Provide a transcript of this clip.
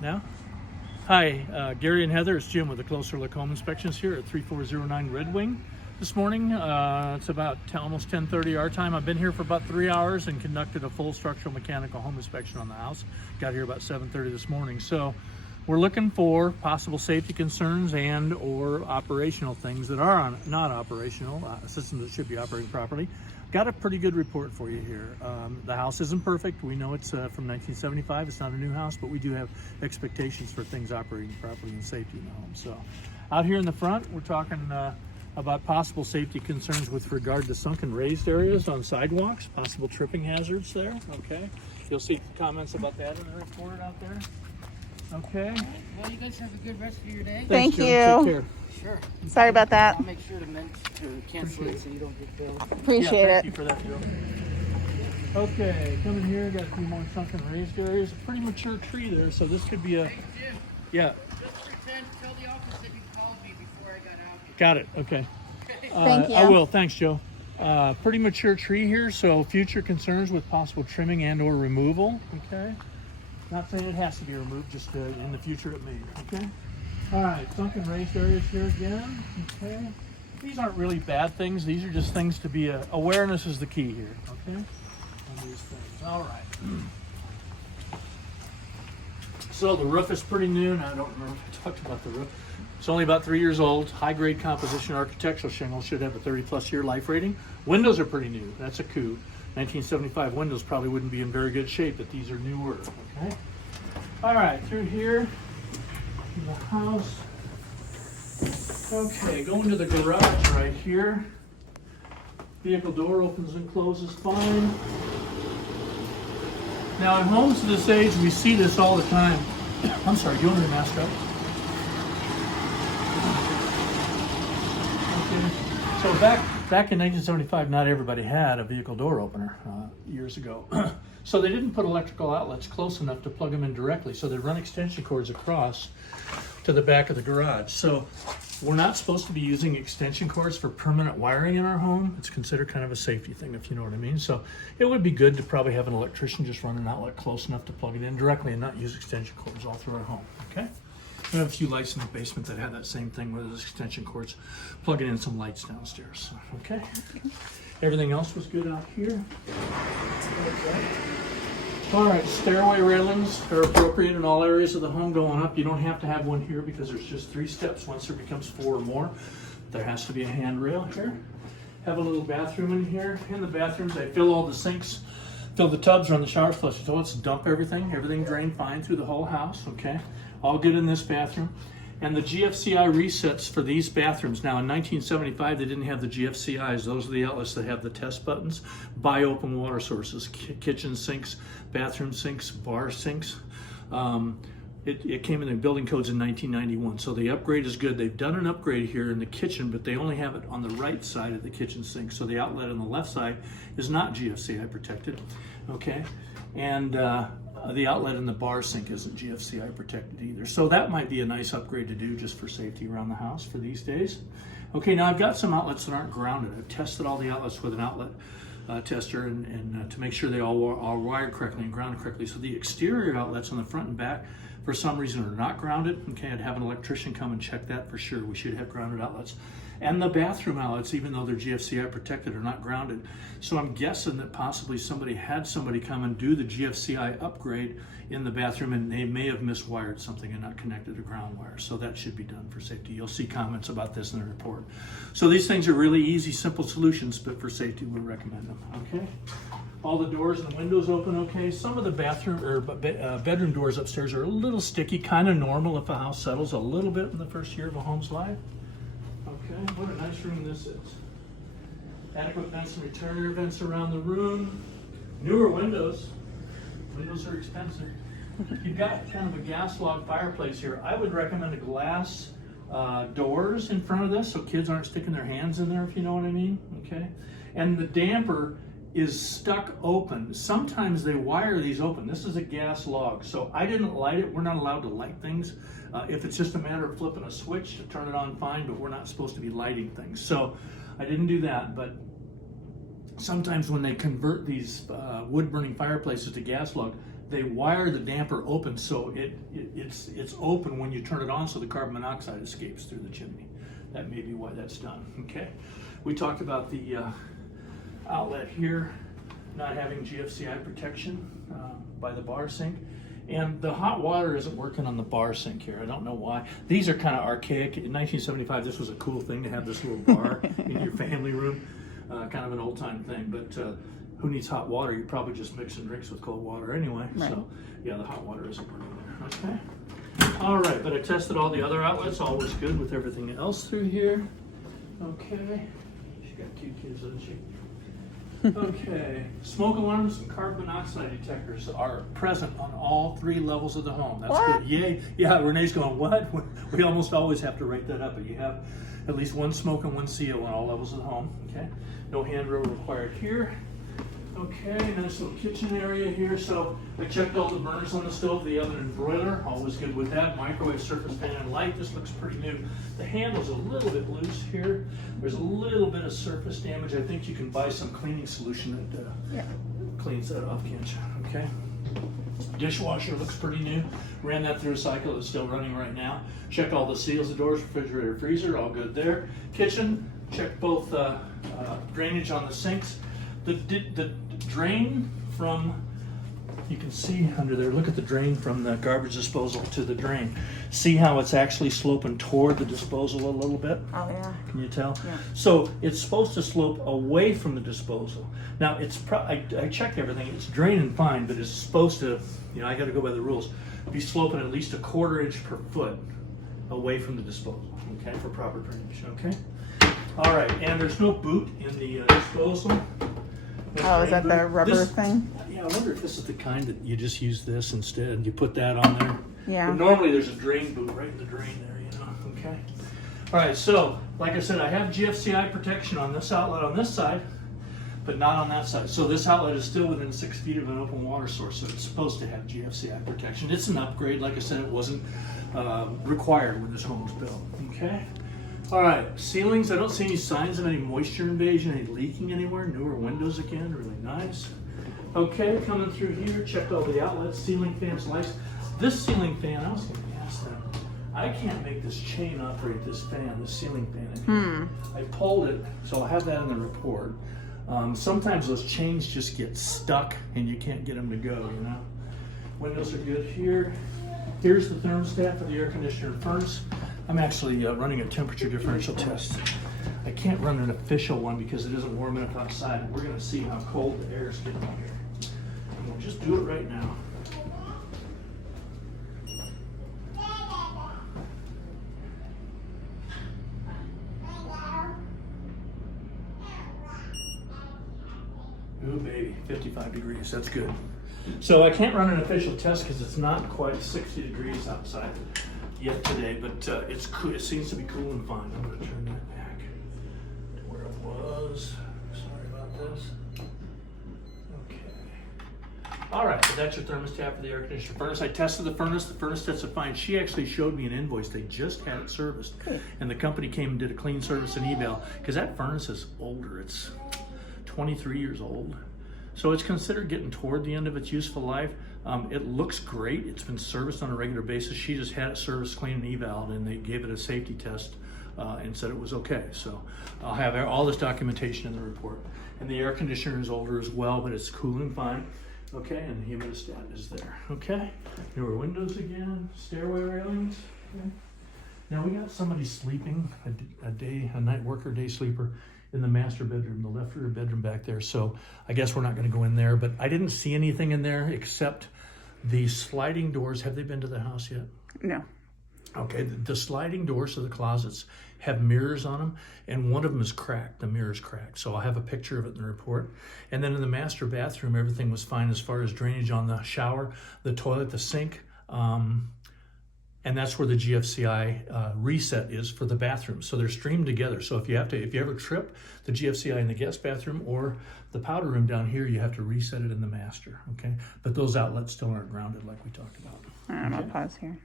Now? Hi, Gary and Heather. It's Jim with the Closer Look Home Inspections here at 3409 Redwing. This morning, it's about almost 10:30 our time. I've been here for about 3 hours and conducted a full structural mechanical home inspection on the house. Got here about 7:30 this morning. So we're looking for possible safety concerns and or operational things that are not operational, systems that should be operating properly. Got a pretty good report for you here. The house isn't perfect. We know it's from 1975. It's not a new house, but we do have expectations for things operating properly and safety in the home. So out here in the front, we're talking about possible safety concerns with regard to sunken raised areas on sidewalks, possible tripping hazards there. Okay, you'll see comments about that in the report out there. Okay. Well, you guys have a good rest of your day. Thanks, Thank Joe. you. Take care. Sure. Sorry about that. I'll make sure to cancel it so you don't get billed. Appreciate Thank you it. for that, Joe. Okay, coming here, got a few more sunken raised areas. A pretty mature tree there, so this could be a, yeah. Just pretend, tell the office that you called me before I got out here. Got it, okay. Thank you. I will, thanks, Joe. Pretty mature tree here, so future concerns with possible trimming and or removal, okay? Not saying it has to be removed, just in the future it may, okay? All right, sunken raised areas here again, okay? These aren't really bad things. These are just things to be, awareness is the key here, okay? On these things, all right. So the roof is pretty new, and I don't remember if I talked about the roof. It's only about 3 years old. High-grade composition architectural shingles should have a 30-plus year life rating. Windows are pretty new. That's a coup. 1975 windows probably wouldn't be in very good shape, but these are newer. Okay. All right, through here in the house. Okay, going to the garage right here. Vehicle door opens and closes fine. Now, in homes of this age, we see this all the time. I'm sorry, do you want me to mask up? Okay. So back in 1975, not everybody had a vehicle door opener years ago. So they didn't put electrical outlets close enough to plug them in directly. So they run extension cords across to the back of the garage. So we're not supposed to be using extension cords for permanent wiring in our home. It's considered kind of a safety thing, if you know what I mean. So it would be good to probably have an electrician just run an outlet close enough to plug it in directly and not use extension cords all through our home, okay? We have a few lights in the basement that have that same thing with those extension cords, plugging in some lights downstairs, okay? Everything else was good out here. Okay. All right, stairway railings are appropriate in all areas of the home going up. You don't have to have one here because there's just 3 steps. Once there becomes 4 or more, there has to be a handrail here. Have a little bathroom in here. In the bathrooms, I fill all the sinks, fill the tubs, run the showers, flush the toilets, dump everything. Everything drained fine through the whole house, okay? All good in this bathroom. And the GFCI resets for these bathrooms. Now in 1975, they didn't have the GFCIs. Those are the outlets that have the test buttons. Buy open water sources, kitchen sinks, bathroom sinks, bar sinks. It came in the building codes in 1991. So the upgrade is good. They've done an upgrade here in the kitchen, but they only have it on the right side of the kitchen sink. So the outlet on the left side is not GFCI protected, okay? And the outlet in the bar sink isn't GFCI protected either. So that might be a nice upgrade to do just for safety around the house for these days. Okay, now I've got some outlets that aren't grounded. I've tested all the outlets with an outlet tester and to make sure they all are wired correctly and grounded correctly. So the exterior outlets on the front and back for some reason are not grounded. Okay, I'd have an electrician come and check that for sure. We should have grounded outlets. And the bathroom outlets, even though they're GFCI protected, are not grounded. So I'm guessing that possibly somebody had somebody come and do the GFCI upgrade in the bathroom and they may have miswired something and not connected to ground wire. So that should be done for safety. You'll see comments about this in the report. So these things are really easy, simple solutions, but for safety, we recommend them, okay? All the doors and windows open okay. Some of the bathroom or bedroom doors upstairs are a little sticky, kind of normal if a house settles a little bit in the first year of a home's life. Okay, what a nice room this is. Adequate vents and return air vents around the room. Newer windows. Windows are expensive. You've got kind of a gas log fireplace here. I would recommend a glass doors in front of this so kids aren't sticking their hands in there, if you know what I mean, okay? And the damper is stuck open. Sometimes they wire these open. This is a gas log, so I didn't light it. We're not allowed to light things. If it's just a matter of flipping a switch to turn it on, fine, but we're not supposed to be lighting things. So I didn't do that, but sometimes when they convert these wood-burning fireplaces to gas log, they wire the damper open so it's open when you turn it on so the carbon monoxide escapes through the chimney. That may be why that's done, okay? We talked about the outlet here not having GFCI protection by the bar sink. And the hot water isn't working on the bar sink here. I don't know why. These are kind of archaic. In 1975, this was a cool thing to have this little bar in your family room. Kind of an old time thing, but who needs hot water? You're probably just mixing drinks with cold water anyway. Right. So yeah, the hot water isn't working there, okay? All right, but I tested all the other outlets. All was good with everything else through here. Okay, she got cute kids, doesn't she? Okay, smoke alarms and carbon monoxide detectors are present on all 3 levels of the home. That's What? good. Yay. Yeah, Renee's going, what? We almost always have to write that up, but you have at least 1 smoke and 1 CO on all levels of the home. Okay, no handrail required here. Okay, nice little kitchen area here. So I checked all the burners on the stove, the oven and broiler, always good with that. Microwave, surface fan, and light. This looks pretty new. The handle's a little bit loose here. There's a little bit of surface damage. I think you can buy some cleaning solution that cleans that off, can't you? Okay. Dishwasher looks pretty new. Ran that through a cycle. It's still running right now. Check all the seals, the doors, refrigerator, freezer, all good there. Kitchen, check both drainage on the sinks. The drain from, you can see under there, look at the drain from the garbage disposal to the drain. See how it's actually sloping toward the disposal a little bit? Oh, yeah. Can you tell? Yeah. So it's supposed to slope away from the disposal. Now it's I checked everything. It's draining fine, but it's supposed to, you know, I got to go by the rules, be sloping at least 1/4 inch per foot away from the disposal. Okay, for proper drainage. Okay. All right, and there's no boot in the disposal. No Oh, is drain that the boot. rubber This- thing? Yeah, I wonder if this is the kind that you just use this instead. You put that on there. Yeah. But normally there's a drain boot right in the drain there, you know, okay? All right, so like I said, I have GFCI protection on this outlet on this side, but not on that side. So this outlet is still within 6 feet of an open water source, so it's supposed to have GFCI protection. It's an upgrade. Like I said, it wasn't required when this home was built, okay? All right, ceilings, I don't see any signs of any moisture invasion, any leaking anywhere. Newer windows again, really nice. Okay, coming through here, checked all the outlets, ceiling fans, lights. This ceiling fan, I was going to ask them, I can't make this chain operate this fan, this ceiling fan in here. I pulled it, so I'll have that in the report. Sometimes those chains just get stuck and you can't get them to go, you know. Windows are good here. Here's the thermostat for the air conditioner and furnace. I'm actually running a temperature differential test. I can't run an official one because it isn't warm enough outside, and we're going to see how cold the air is getting out here. And we'll just do it right now. Ooh, baby, 55 degrees, that's good. So I can't run an official test because it's not quite 60 degrees outside yet today, but it's cool. It seems to be cool and fine. I'm going to turn that back to where it was. Sorry about this. Okay. All right, so that's your thermostat for the air conditioner furnace. I tested the furnace. The furnace tested fine. She actually showed me an invoice. They just had it serviced, and the company came and did a clean service and eval because that furnace is older. It's 23 years old. So it's considered getting toward the end of its useful life. It looks great. It's been serviced on a regular basis. She just had it serviced, clean, and evaled, and they gave it a safety test and said it was okay. So I'll have all this documentation in the report. And the air conditioner is older as well, but it's cooling fine. Okay, and the humidistat is there. Okay, newer windows again, stairway railings. Okay. Now we got somebody sleeping, a night worker, day sleeper, in the master bedroom, the left rear bedroom back there. So I guess we're not going to go in there, but I didn't see anything in there except the sliding doors. Have they been to the house yet? No. Okay, the sliding doors to the closets have mirrors on them, and one of them is cracked. The mirror's cracked. So I'll have a picture of it in the report. And then in the master bathroom, everything was fine as far as drainage on the shower, the toilet, the sink. And that's where the GFCI reset is for the bathroom. So they're streamed together. So if you ever trip the GFCI in the guest bathroom or the powder room down here, you have to reset it in the master, okay? But those outlets still aren't grounded like we talked about. All right, I'll pause here.